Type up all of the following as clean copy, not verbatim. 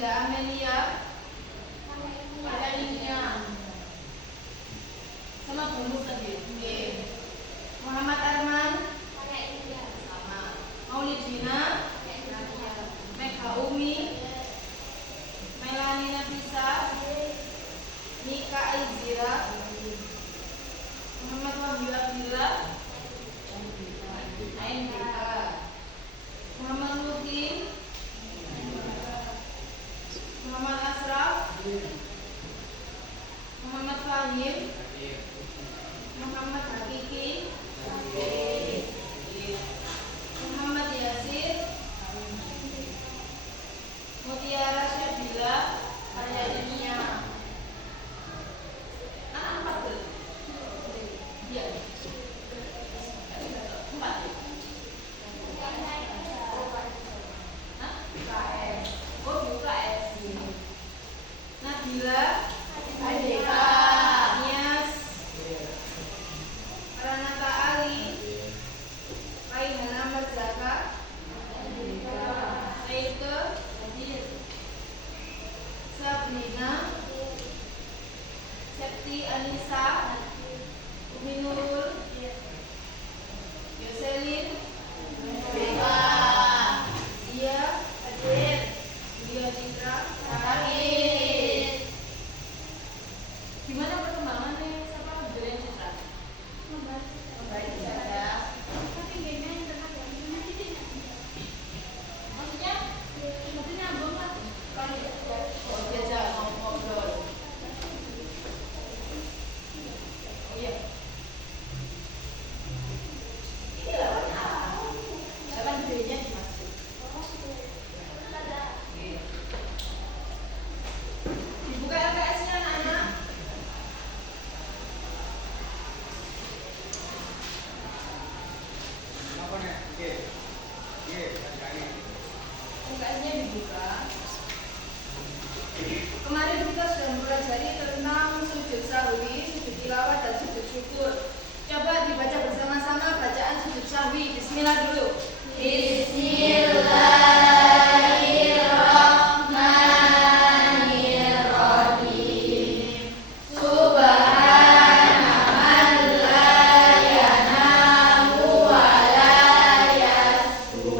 Dinda Amelia pada ininya sama bonus tadi. Oke. Muhammad Arman sama. Maulidina Meka Umi Melani Nafisa Nika Aizira Muhammad Wahyu Abdillah Aindika Muhammad Lukin Muhammad Asraf Muhammad Fahim Muhammad Hakiki Muhammad Yasir Mutiara Syabila Karya Ilmiah empat tuh iya empat Nabila Adeka Nias Ranata Ali Raihana Marzaka Saike Sabrina Septi Anissa Umi Nurul Yoselin Beka Dia Adit Dia Citra Sakit. Gimana perkembangannya siapa Julian Citra? Membaik saja. Tapi gamenya internet ya? Maksudnya nyambung kan? Oh biasa ngobrol. Oh iya. Ini lawan apa? Lawan B-nya dimasuk. Dibuka LKS-nya anak-anak. LKS-nya dibuka. Kemarin kita sudah mempelajari tentang sujud sahwi, sujud tilawah, dan sujud syukur. Coba dibaca bersama-sama bacaan sujud sahwi. Bismillah dulu. Bismillahirrahmanirrahim.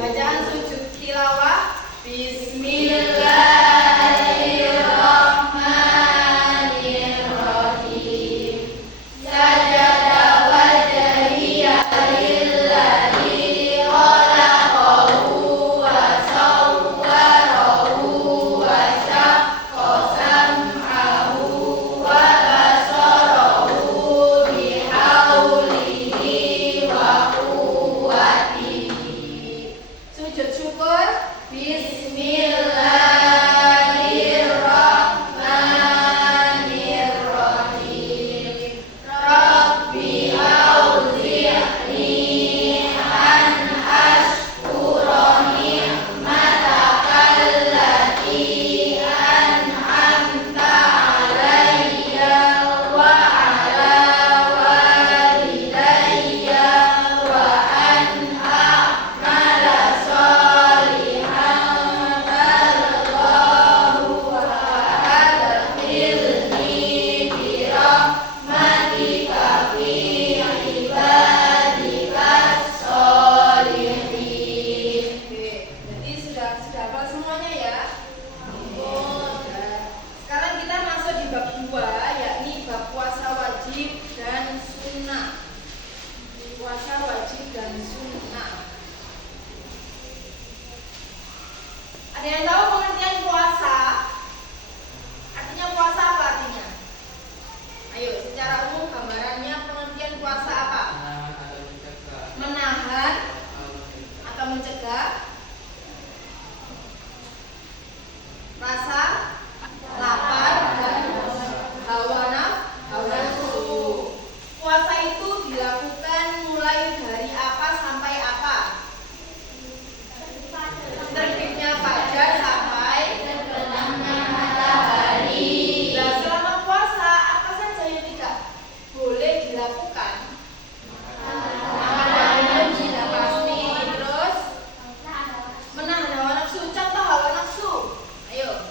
Bacaan sujud tilawah. Bismillahirrahmanirrahim. Sajada wajhiya lilladzi khalaqahu wa sawwarahu wa syaqqa sam'ahu wa basarahu bihaulihi wa quwwatihi. Sujud syukur. Bismillahirrahmanirrahim. Rabbi auzi'ni an ashkura ni'mataka allati an'amta 'alayya wa 'ala walidayya wa an a'mala shalihan tardahu wa adkhilni bi rahmatika fi ibadikas sholihin. Jadi sudah hafal semuanya ya? Sekarang kita masuk di bab 2, yakni bab puasa wajib dan sunnah. Puasa wajib dan sunnah. Ada yang tahu pengertian puasa? Artinya puasa apa artinya? Ayo, secara umum gambarannya pengertian puasa apa? Menahan atau mencegah rasa lapar dan hawa nafsu. Puasa itu dilakukan mulai dari apa sampai apa? Terbitnya fajar sampai terbenamnya matahari. Nah, selama puasa apa saja yang tidak boleh dilakukan? Makanan sudah pasti. Terus menahan hawa nafsu. Contoh hawa nafsu. Ayo.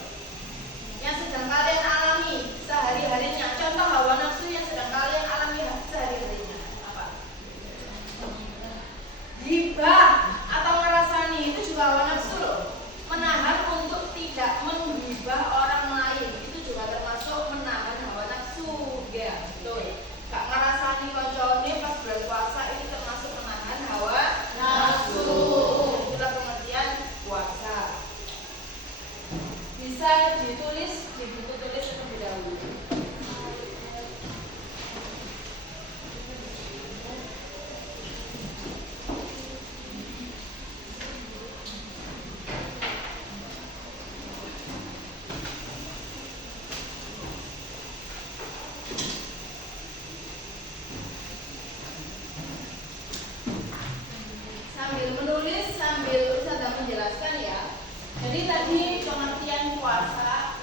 Jadi tadi pengertian puasa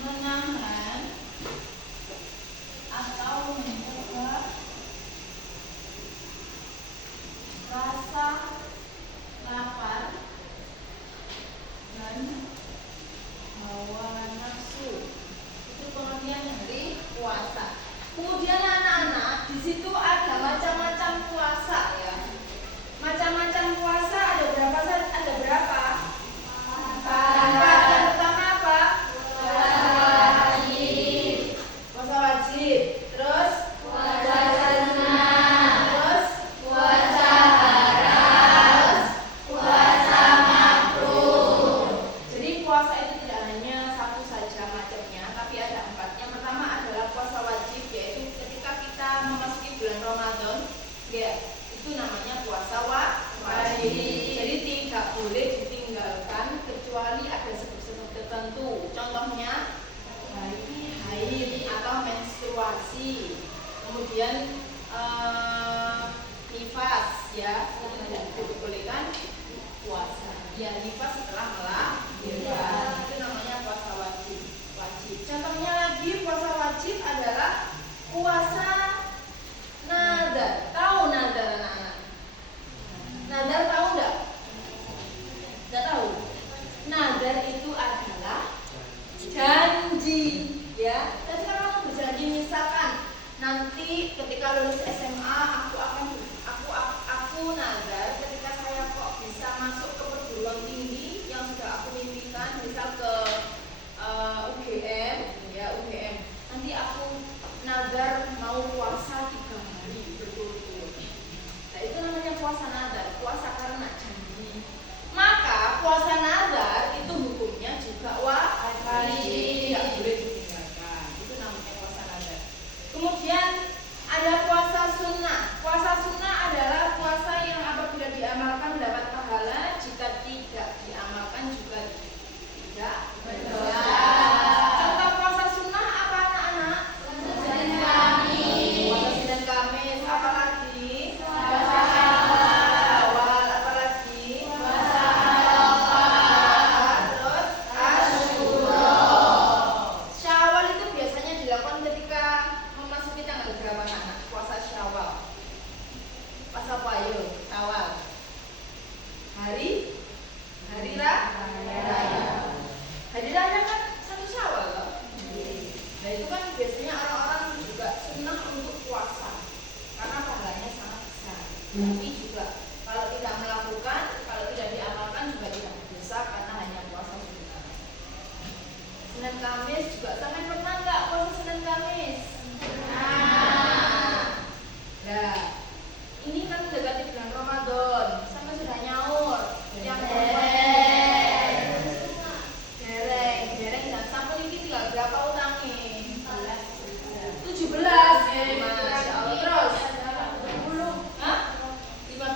menahan atau menjaga rasa lapar dan hawa nafsu. Itu pengertian dari puasa. Kemudian anak-anak, di situ ada macam-macam puasa ya. Macam-macam puasa ada berapa? Ada berapa? Empat. Yang pertama apa? Puasa wajib. Terus puasa sunnah. Terus puasa haram. Puasa makruh. Jadi puasa itu tidak hanya satu saja macamnya, tapi ada empat. Yang pertama adalah puasa wajib, yaitu ketika kita memasuki bulan Ramadan, ya, itu namanya puasa wajib. Jadi tidak boleh ditinggalkan kecuali ada sebab-sebab tertentu. Contohnya haid atau menstruasi, kemudian nifas, ya, tidak diperbolehkan puasa. Ya, nifas setelah melahirkan, itu namanya puasa wajib. Contohnya lagi puasa wajib adalah puasa nadar. Tahu nadar anak-anak? Nadar tahu enggak? Enggak tahu. Nadar itu adalah janji, ya. Dan sekarang kamu berjanji, misalkan nanti ketika lulus SMA aku nadar ketika saya kok bisa masuk ke perguruan tinggi yang sudah aku mimpikan, misal ke UGM, ya UGM. Nanti aku nadar mau puasa 3 hari berturut-turut. Nah, itu namanya puasa nadar, puasa karena janji. Maka puasa nadar itu hukumnya juga wajib, tidak boleh ditinggalkan. Itu namanya puasa nadar. Kemudian ada puasa sunnah. Puasa sunnah adalah puasa yang apabila diamalkan mendapat pahala, jika tidak diamalkan juga tidak berdosa. Contoh puasa sunnah apa anak-anak? Senin Kamis. Puasa Senin Kamis. Apa lagi? Puasa Syawal. Apa lagi? Puasa Arafah. Terus Asyura. Syawal itu biasanya dilakukan ketika memasuki tanggal berapa anak? Puasa Syawal. Puasa apa ayo? Syawal. Hari raya. Hari raya kan 1 Syawal loh. Nah, itu kan biasanya orang-orang juga sunnah untuk puasa karena pahalanya sangat besar. Tapi juga kalau tidak melakukan, kalau tidak diamalkan juga tidak berdosa karena hanya puasa sunnah. Senin Kamis juga, sampai pernah nggak puasa Senin Kamis? Nah, ini kan mendekati bulan Ramadan, sampai sudah nyaur, yang dereng dan sampun ini tinggal berapa utangnya? 17. Masya Allah. Terus 10. Hah? 15.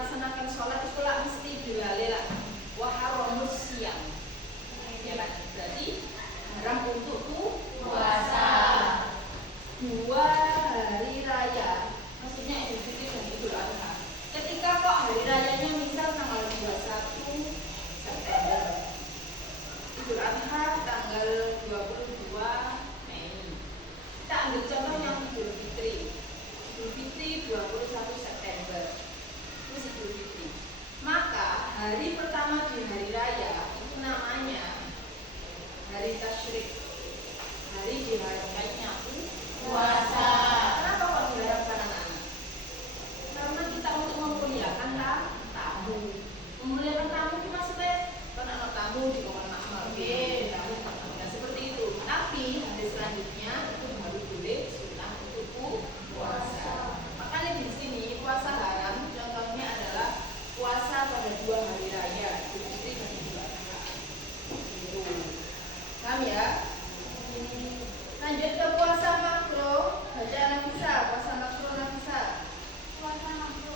melaksanakan sholat itu lah mesti dilalui waharamus siang, ya kan? Berarti haram untuk puasa 2 hari raya, maksudnya Idul Fitri dan Idul Adha. Ketika kok hari rayanya misal tanggal 21 September, Idul Adha tanggal 22 Mei. Kita ambil contoh yang Idul Fitri. Idul Fitri 21 September. Itu Idul Fitri. Maka hari pertama di hari raya itu namanya hari tasyrik. Hari diharapkannya puasa. Kenapa kok diharapkan anak-anak? Karena kita untuk memuliakan tamu. Memuliakan tamu itu maksudnya karena tamu di kamar tamu. Nah, seperti itu. Tapi hari selanjutnya itu baru boleh sunnah untuk puasa. Makanya di sini puasa haram contohnya adalah puasa pada 2 hari raya, Idul Fitri dan Idul Adha. Gitu. Paham ya? Lanjut ke puasa makro. Baca Nafisa, puasa makro Nafisa. Puasa makro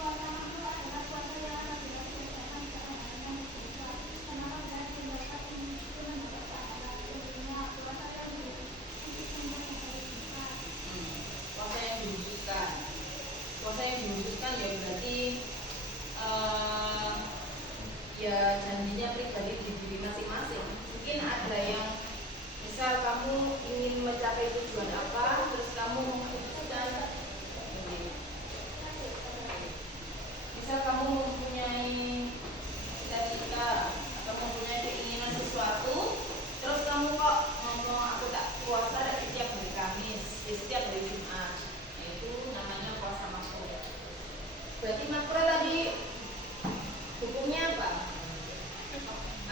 adalah puasa yang apabila dikerjakan pada hari yang berbeda. Kenapa tidak tindakan ini itu mendapat pahala? Tentunya puasa yang dikhususkan hari kita. Puasa yang dikhususkan. Puasa yang dikhususkan ya berarti ya janjinya pribadi di diri masing-masing. Mungkin ada yang misal kamu ingin mencapai tujuan apa, terus kamu mengkhususkan ini. Misal kamu mempunyai cita-cita atau mempunyai keinginan sesuatu, terus kamu kok ngomong aku tak puasa setiap hari Kamis, setiap hari Jumat, nah, itu namanya puasa makro. Berarti makro tadi hukumnya apa?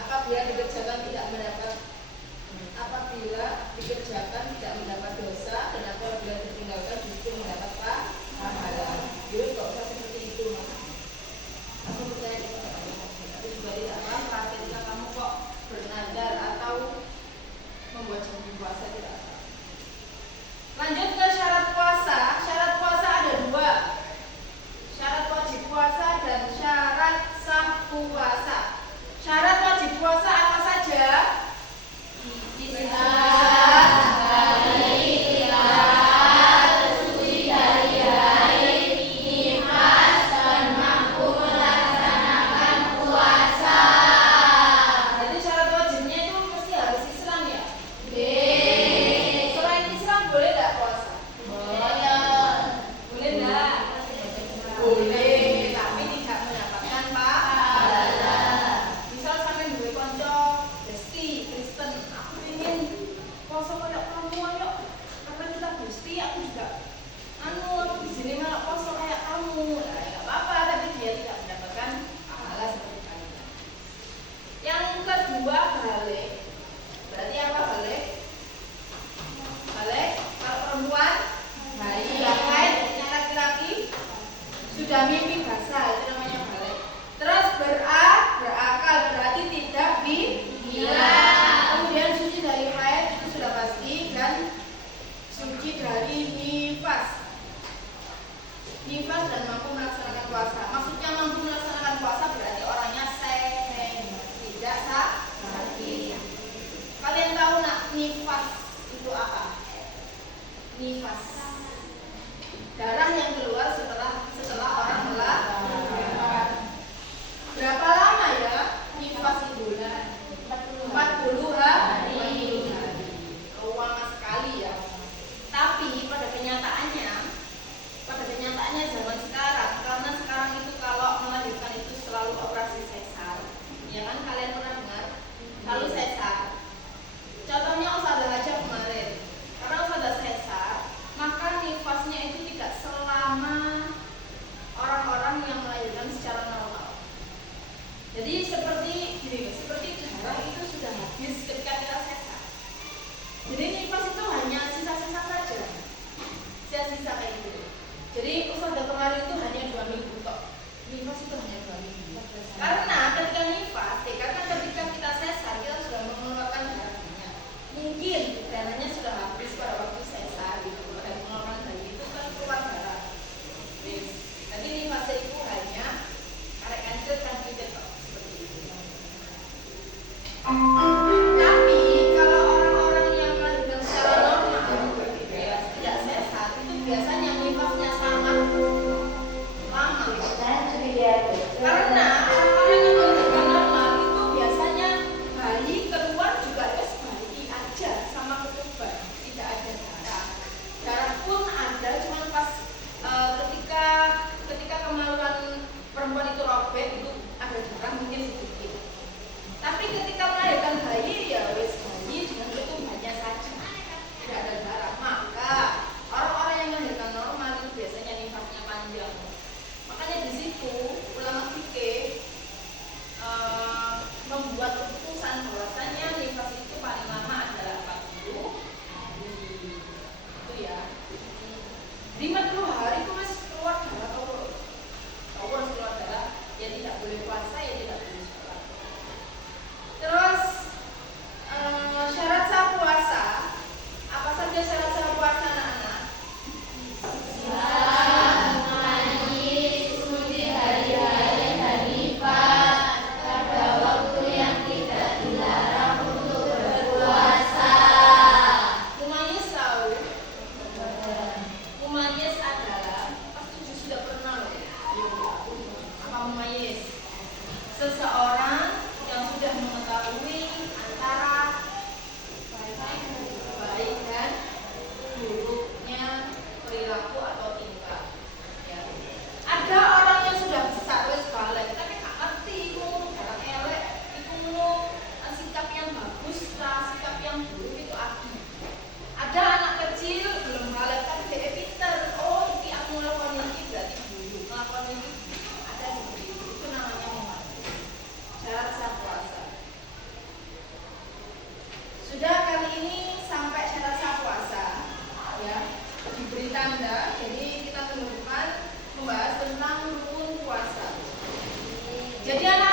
Apabila dikerjakan tidak mendapat dosa dan apabila ditinggalkan justru mendapat pahala. Jadi kok usah seperti itu mas. Aku percaya tapi juga tidak apa ketika kamu kok bernadar atau membuat janji puasa tidak apa. Lanjut ke syarat puasa. Syarat puasa ada 2. Syarat wajib puasa dan syarat sah puasa. Syarat wajib puasa apa saja? bed itu ada darah mungkin sedikit. Tapi ketika melahirkan bayi ya wes bayi dengan ketumbuhannya saja tidak ada darah. Maka orang-orang yang melahirkan normal itu biasanya nifasnya panjang. Makanya di situ ulama fikih membuat keputusan bahwasanya nifas itu paling lama adalah 40 hari. Itu ya. 50 hari itu harus keluar darah harus keluar darah, ya tidak boleh puasa, ya tidak boleh sholat. Terus syarat sah puasa, apa saja syarat sah puasa anak-anak? Seseorang yang sudah mengetahui antara baik dan buruknya perilaku atau tingkah. Ya. Ada orang yang sudah besar wis balik, tapi nggak ngerti itu barang elek, itu sikap yang bagus, sikap yang buruk itu aku. Ada anak kecil belum balik tapi dia pinter. Oh, ini aku melakukan ini berarti buruk, melakukan ini ada seperti itu. Itu namanya memahami. Syarat sah puasa. Sudah kali ini sampai syarat sah puasa, ya diberi tanda. Jadi kita minggu depan membahas tentang rukun puasa. Jadi anak